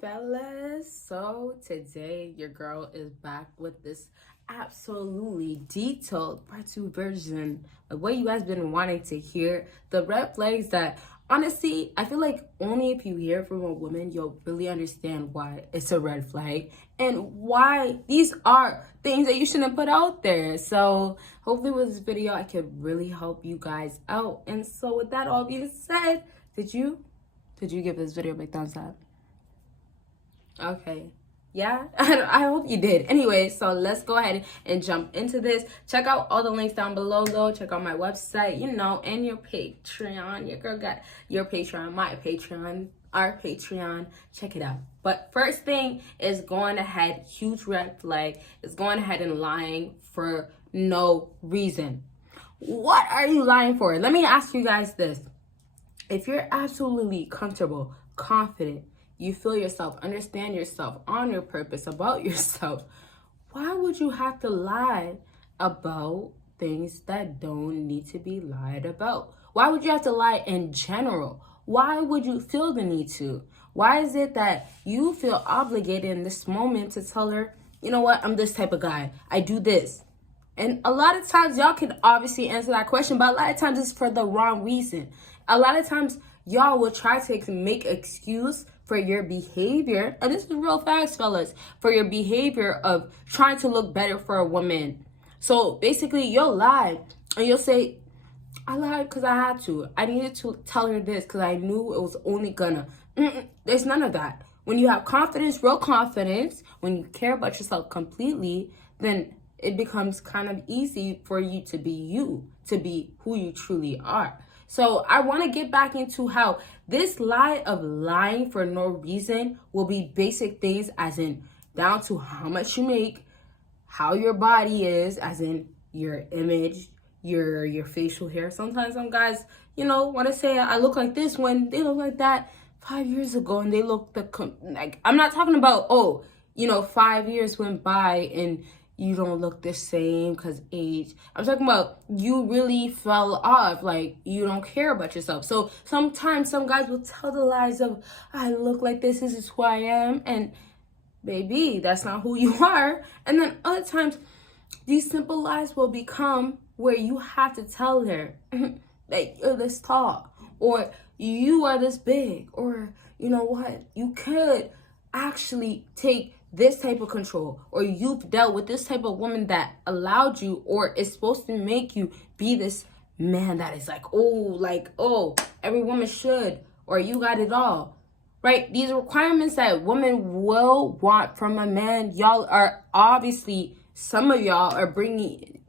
fellas. So today your girl is back with this absolutely detailed part 2 version of what you guys been wanting to hear. The red flags that honestly I feel like only if you hear from a woman you'll really understand why it's a red flag and why these are things that you shouldn't put out there. So hopefully with this video I could really help you guys out. And so with that all being said, did you give this video a big thumbs up? Okay. Yeah, I hope you did. Anyway, so let's go ahead and jump into this. Check out all the links down below, though. Check out my website, and your Patreon. Your girl got your Patreon, my Patreon, our Patreon. Check it out. But first thing is going ahead, huge red flag, is going ahead and lying for no reason. What are you lying for? Let me ask you guys this. If you're absolutely comfortable, confident, you feel yourself, understand yourself, on your purpose, about yourself, why would you have to lie about things that don't need to be lied about? Why would you have to lie in general? Why would you feel the need to? Why is it that you feel obligated in this moment to tell her, you know what, I'm this type of guy, I do this? And a lot of times y'all can obviously answer that question, but a lot of times it's for the wrong reason. A lot of times y'all will try to make excuse for your behavior, and this is real facts, fellas, for your behavior of trying to look better for a woman. So basically you'll lie and you'll say, I lied because I had to. I needed to tell her this because I knew it was only gonna. There's none of that. When you have confidence, real confidence, when you care about yourself completely, then it becomes kind of easy for you to be who you truly are. So I want to get back into how this lie of lying for no reason will be basic things, as in down to how much you make, how your body is, as in your image, your facial hair. Sometimes some guys, want to say I look like this when they look like that 5 years ago, and they look like, I'm not talking about 5 years went by and you don't look the same because age. I'm talking about you really fell off, like you don't care about yourself. So sometimes some guys will tell the lies of, I look like this is who I am, and baby, that's not who you are. And then other times these simple lies will become where you have to tell her that you're this tall, or you are this big, or you know what, you could actually take this type of control, or you've dealt with this type of woman that allowed you or is supposed to make you be this man that is every woman should, or you got it all, right? These requirements that women will want from a man, y'all are obviously, some of y'all are bringing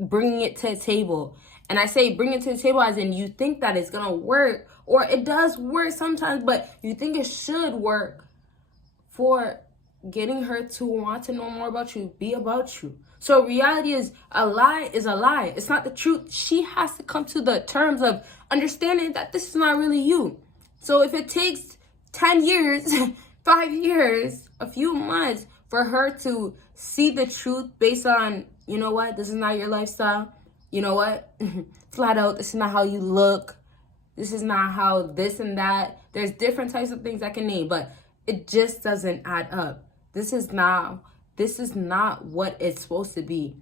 it to the table. And I say bring it to the table as in you think that it's gonna work, or it does work sometimes, but you think it should work for getting her to want to know more about you, be about you. So reality is a lie is a lie. It's not the truth. She has to come to the terms of understanding that this is not really you. So if it takes 10 years, 5 years, a few months for her to see the truth based on, you know what, this is not your lifestyle. You know what, flat out, this is not how you look. This is not how this and that. There's different types of things I can name, but it just doesn't add up. This is not what it's supposed to be.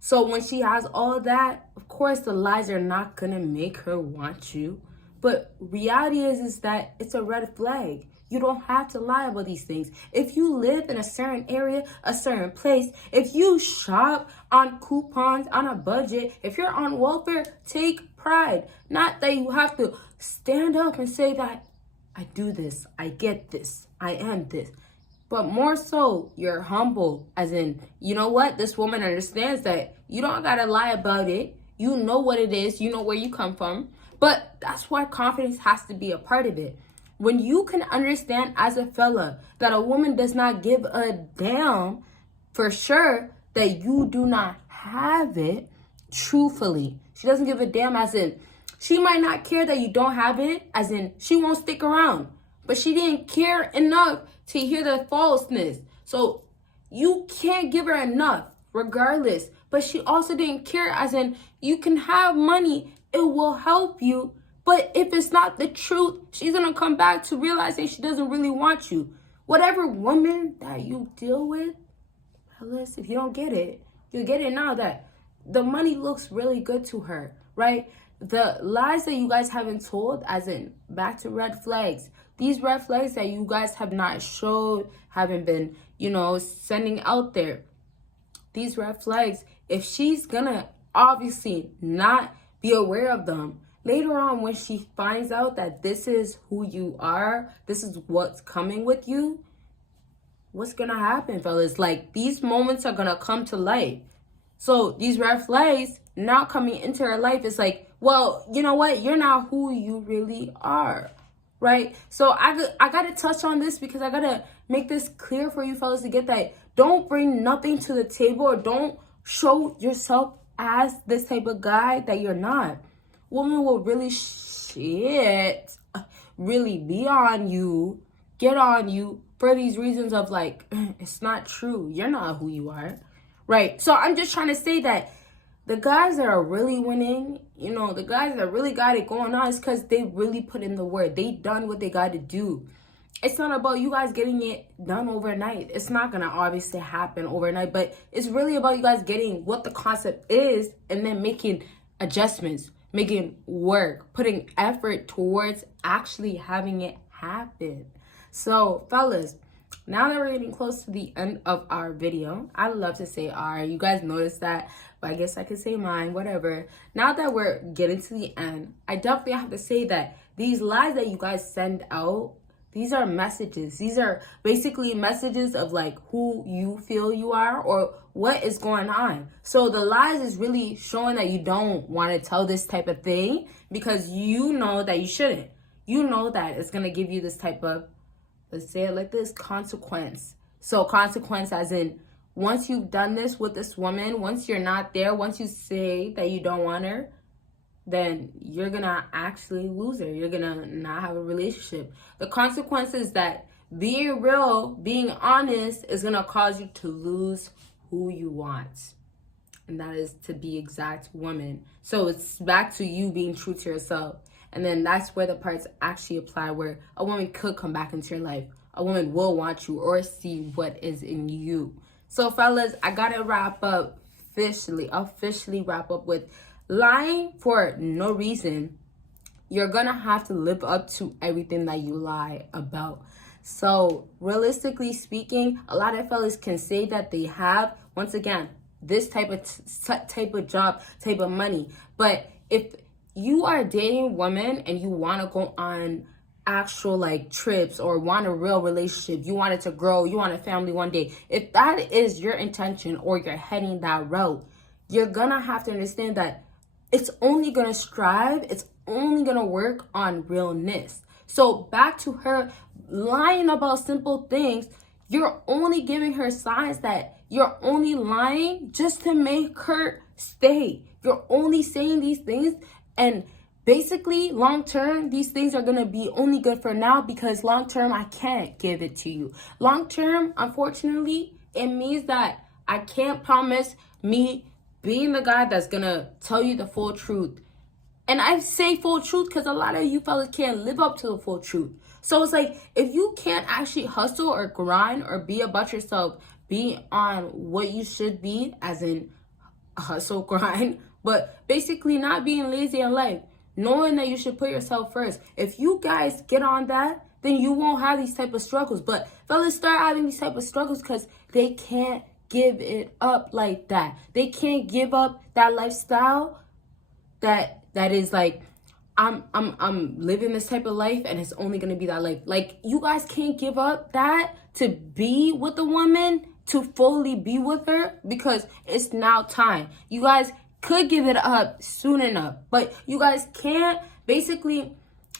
So when she has all that, of course the lies are not gonna make her want you. But reality is that it's a red flag. You don't have to lie about these things. If you live in a certain area, a certain place, if you shop on coupons, on a budget, if you're on welfare, take pride. Not that you have to stand up and say that I do this, I get this, I am this. But more so, you're humble, as in, you know what? This woman understands that you don't gotta lie about it. You know what it is. You know where you come from. But that's why confidence has to be a part of it. When you can understand as a fella that a woman does not give a damn, for sure, that you do not have it, truthfully. She doesn't give a damn, as in, she might not care that you don't have it, as in, she won't stick around. But she didn't care enough to hear the falseness. So you can't give her enough regardless. But she also didn't care, as in, you can have money, it will help you. But if it's not the truth, she's gonna come back to realizing she doesn't really want you. Whatever woman that you deal with, fellas, if you don't get it, you get it now that the money looks really good to her, right? The lies that you guys haven't told, as in back to red flags, these red flags that you guys have not showed, haven't been, sending out there, these red flags, if she's gonna obviously not be aware of them, later on when she finds out that this is who you are, this is what's coming with you, what's gonna happen, fellas? Like, these moments are gonna come to light. So these red flags now coming into her life is like, well, you know what? You're not who you really are, right? So I gotta touch on this because I gotta make this clear for you fellas to get that. Don't bring nothing to the table, or don't show yourself as this type of guy that you're not. Women will really really be on you, get on you for these reasons of like, it's not true. You're not who you are, right? So I'm just trying to say that the guys that are really winning, the guys that really got it going on is because they really put in the work. They done what they got to do. It's not about you guys getting it done overnight. It's not going to obviously happen overnight, but it's really about you guys getting what the concept is and then making adjustments, making work, putting effort towards actually having it happen. So, fellas, now that we're getting close to the end of our video, I love to say our. You guys noticed that, but I guess I could say mine, whatever. Now that we're getting to the end, I definitely have to say that these lies that you guys send out, these are messages. These are basically messages of like who you feel you are or what is going on. So the lies is really showing that you don't want to tell this type of thing because you know that you shouldn't. You know that it's going to give you this type of, let's say it like this, consequence. So consequence as in, once you've done this with this woman, once you're not there, once you say that you don't want her, then you're gonna actually lose her. You're gonna not have a relationship. The consequence is that being real, being honest is gonna cause you to lose who you want. And that is, to be exact, woman. So it's back to you being true to yourself. And then that's where the parts actually apply, where a woman could come back into your life. A woman will want you or see what is in you. So fellas, I gotta wrap up officially wrap up with lying for no reason. You're gonna have to live up to everything that you lie about. So realistically speaking, a lot of fellas can say that they have, once again, this type of job, type of money. But if you are dating women and you want to go on actual like trips or want a real relationship, you want it to grow, you want a family one day, if that is your intention or you're heading that route, you're gonna have to understand that it's only gonna strive, it's only gonna work on realness. So back to her lying about simple things, you're only giving her signs that you're only lying just to make her stay. You're only saying these things, and basically long term, these things are gonna be only good for now, because long term I can't give it to you. Long term, unfortunately, it means that I can't promise me being the guy that's gonna tell you the full truth. And I say full truth because a lot of you fellas can't live up to the full truth. So it's like, if you can't actually hustle or grind or be about yourself, be on what you should be, as in hustle, grind, but basically not being lazy in life, knowing that you should put yourself first. If you guys get on that, then you won't have these type of struggles. But fellas start having these type of struggles because they can't give it up like that. They can't give up that lifestyle that is like, I'm living this type of life and it's only gonna be that life. Like, you guys can't give up that to be with a woman, to fully be with her, because it's now time. You guys could give it up soon enough, but you guys can't basically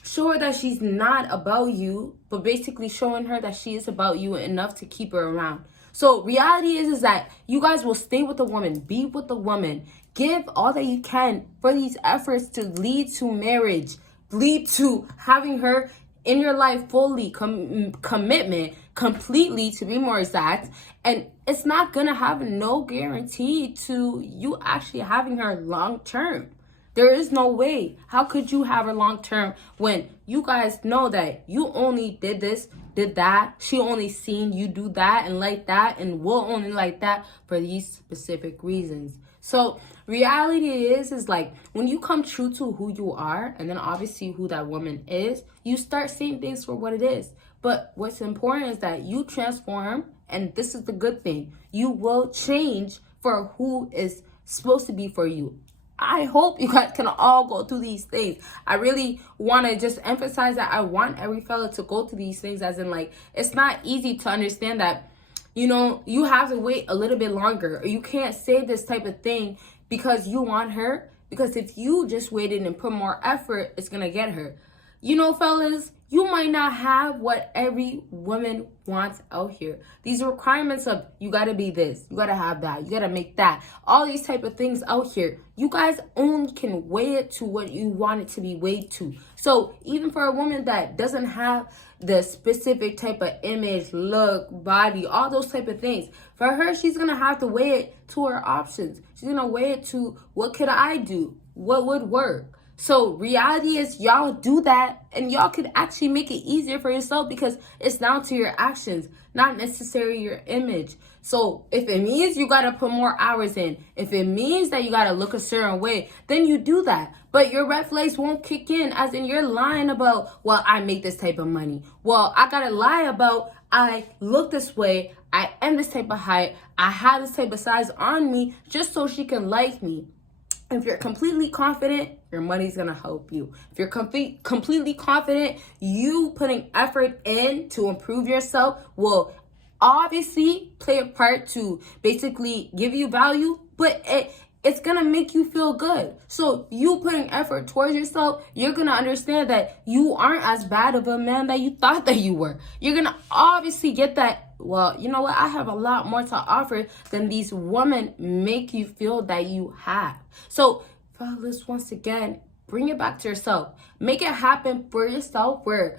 show her that she's not about you, but basically showing her that she is about you enough to keep her around. So reality is that you guys will stay with the woman, be with the woman, give all that you can for these efforts to lead to marriage, lead to having her in your life fully, commitment, completely, to be more exact. And it's not gonna have no guarantee to you actually having her long term. There is no way. How could you have her long term when you guys know that you only did this did that. She only seen you do that and like that and will only like that for these specific reasons. So reality is like when you come true to who you are and then obviously who that woman is, you start seeing things for what it is. But what's important is that you transform, and this is the good thing. You will change for who is supposed to be for you. I hope you guys can all go through these things. I really want to just emphasize that I want every fella to go through these things, as in like, it's not easy to understand that, you know, you have to wait a little bit longer, or you can't say this type of thing because you want her. Because if you just waited and put more effort, it's going to get her. You know, fellas, you might not have what every woman wants out here. These requirements of you got to be this, you got to have that, you got to make that, all these type of things out here. You guys only can weigh it to what you want it to be weighed to. So even for a woman that doesn't have the specific type of image, look, body, all those type of things, for her, she's going to have to weigh it to her options. She's going to weigh it to what could I do? What would work? So reality is y'all do that and y'all could actually make it easier for yourself because it's down to your actions, not necessarily your image. So if it means you got to put more hours in, if it means that you got to look a certain way, then you do that. But your red flags won't kick in, as in you're lying about, well, I make this type of money. Well, I got to lie about I look this way, I am this type of height, I have this type of size on me just so she can like me. If you're completely confident, your money's going to help you. If you're completely confident, you putting effort in to improve yourself will obviously play a part to basically give you value, but it's going to make you feel good. So you putting effort towards yourself, you're going to understand that you aren't as bad of a man that you thought that you were. You're going to obviously get that, well, you know what? I have a lot more to offer than these women make you feel that you have. So, fellas, once again, bring it back to yourself. Make it happen for yourself where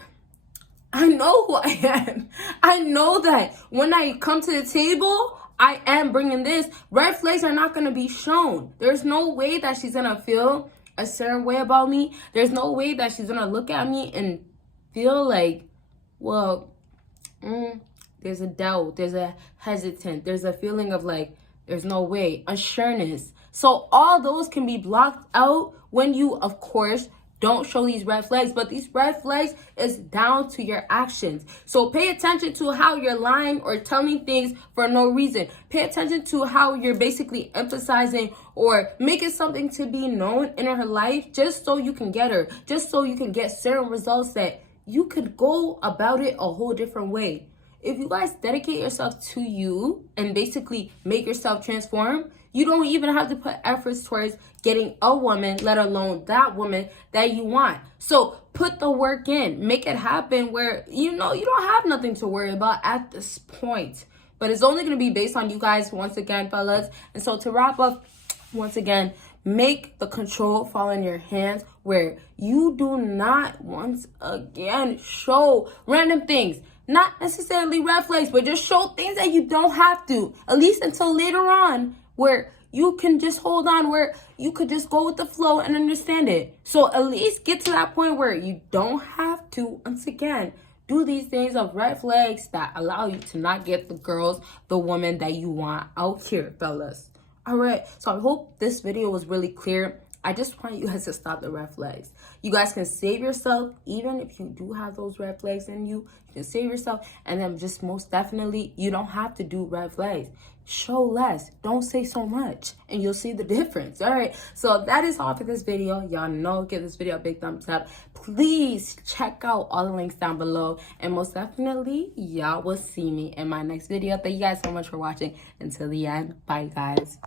I know who I am. I know that when I come to the table, I am bringing this. Red flags are not going to be shown. There's no way that she's going to feel a certain way about me. There's no way that she's going to look at me and feel like, well, there's a doubt, there's a hesitant, there's a feeling of like, there's no way, unsureness. So all those can be blocked out when you, of course, don't show these red flags. But these red flags is down to your actions. So pay attention to how you're lying or telling things for no reason. Pay attention to how you're basically emphasizing or making something to be known in her life just so you can get her, just so you can get certain results that you could go about it a whole different way. If you guys dedicate yourself to you and basically make yourself transform, you don't even have to put efforts towards getting a woman, let alone that woman that you want. So put the work in, make it happen where, you know, you don't have nothing to worry about at this point. But it's only going to be based on you guys once again, fellas. And so to wrap up, once again, make the control fall in your hands where you do not once again show random things. Not necessarily red flags, but just show things that you don't have to, at least until later on, where you can just hold on, where you could just go with the flow and understand it. So at least get to that point where you don't have to, once again, do these things of red flags that allow you to not get the girls, the woman that you want out here, fellas. All right, so I hope this video was really clear. I just want you guys to stop the red flags. You guys can save yourself, even if you do have those red flags in you. You can save yourself, and then just most definitely, you don't have to do red flags. Show less. Don't say so much, and you'll see the difference. All right, so that is all for this video. Y'all know, give this video a big thumbs up. Please check out all the links down below, and most definitely, y'all will see me in my next video. Thank you guys so much for watching. Until the end, bye, guys.